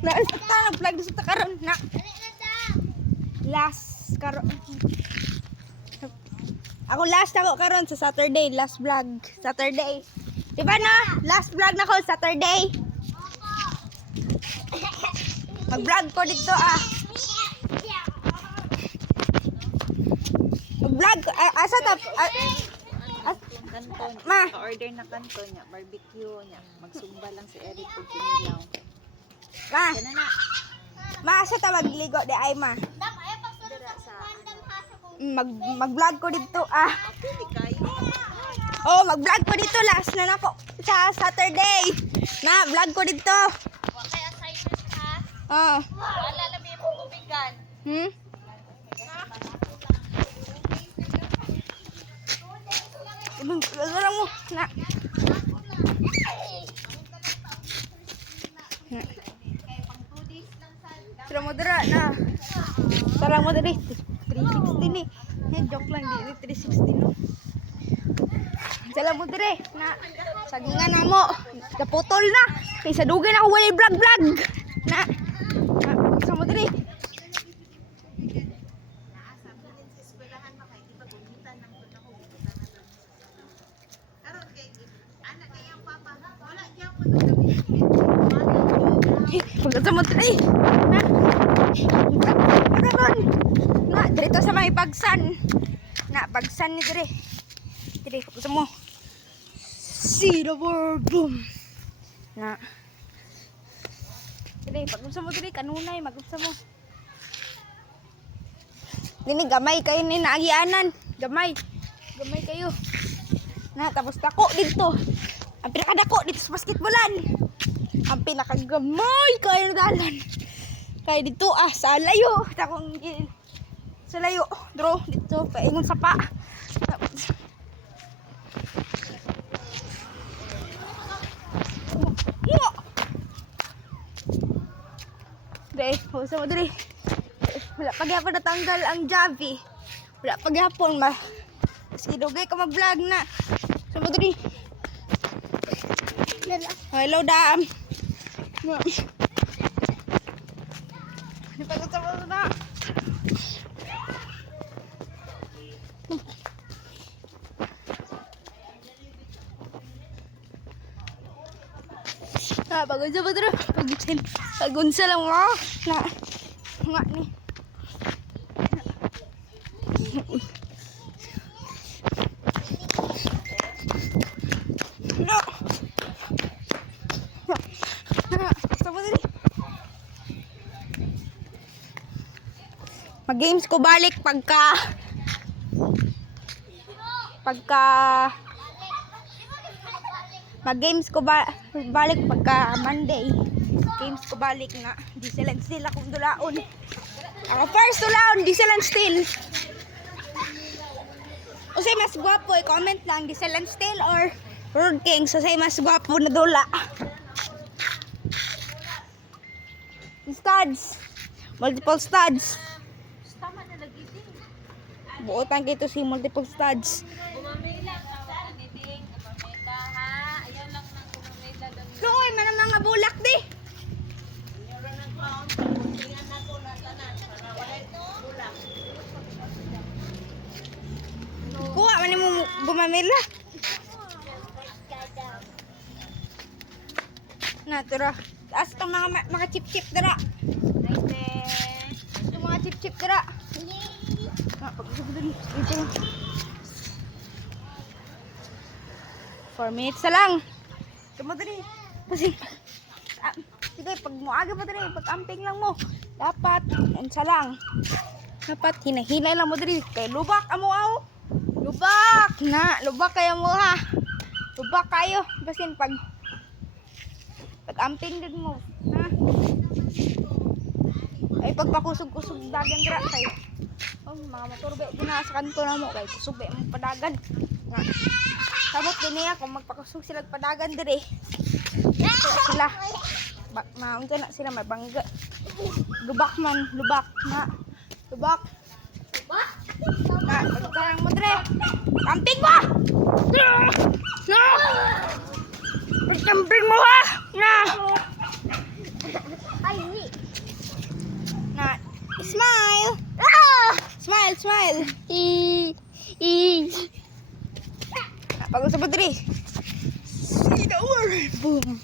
Na ta nag-vlog sa karon na. Last karon. Ako last ako karon sa Saturday, last vlog Saturday. Diba na? Last vlog na ko Saturday. Mag-vlog ko dito Mag-vlog asa ta kanton. Ma. Order na kanton niya, barbecue niya. Magsumba lang si Eric kung kinilaw. Ma. Kana na. Ma asa ta magligo di ay ma. Mag-vlog ko dito Pili kayo. Oh, mag-vlog ko dito last na nako sa Saturday. Na vlog ko dito. Wa kay assignment ha. Oh. Wala labi mo kubigan. Lang mo na. Tara mo dira na. Tara mo diri 360 ni. Joke lang di 360 no. Tara mo diri na. Sagingan na mo. Naputol na. Kay sa dugay na ako wala vlog. Na. Tara mo diri. Pagkata mo ay na dito sa may bagsan na bagsan ni dire pagkata mo see the world boom na dire pagkata mo dire kanunay magkata mo dini gamay kayo ni naagianan gamay kayo na tapos dako dito ang pinakadako dito sa basketballan ang pinakagamay kayo dalan kaya dito sa layo takong sa layo dro dito paingon sa pa dre huwag mo dre wala pagyapon natanggal ang Javi wala pagyapon sige dugay ka mag vlog na sa mo dre hello dam Pagkatapos na. Bagus ba dito? Pagunsa lang mo. Na. Nga ni. No. Mag-games ko balik pagka mag-games ko balik pagka Monday. Games ko balik na diesel and steel akong dulaon. Ako first dulaon diesel and steel. O say mas gwapo i-comment lang diesel and steel or Road King so say mas gwapo na dula. Studs. Multiple studs. Buotan kito si multiple studs. Bumamila ka anything, bumamila ha. Ayaw lang nang bumamila lang. Doy, man mga bulak di. Kuha man mo bumamila. Na tara. Taas tong mga chip-chip dara. Itong mga chip-chip dara. Ito. 4 minutes na lang. Tama dali. Kasi sige, pag muaga pa dali, pag camping lang mo. Dapat unsa lang. Dapat hinahinay lang mo dali. Kay lubak amo aw. Lubak na, lubak kayo mo ha. Lubak kayo. Basin pag camping din mo, ha? Ay pagpakusog-kusog dagan dira kay mga motor ba gina sa kanto na mo kay kusog ba mo padagan nga sabot din niya kung magpakusog sila padagan dire sila maunta na sila may bangga lubak man lubak na pagkarang mo dire camping mo pagcamping mo ha na Smile. Smile, smile. Pagod sa Putri. See the word. Boom.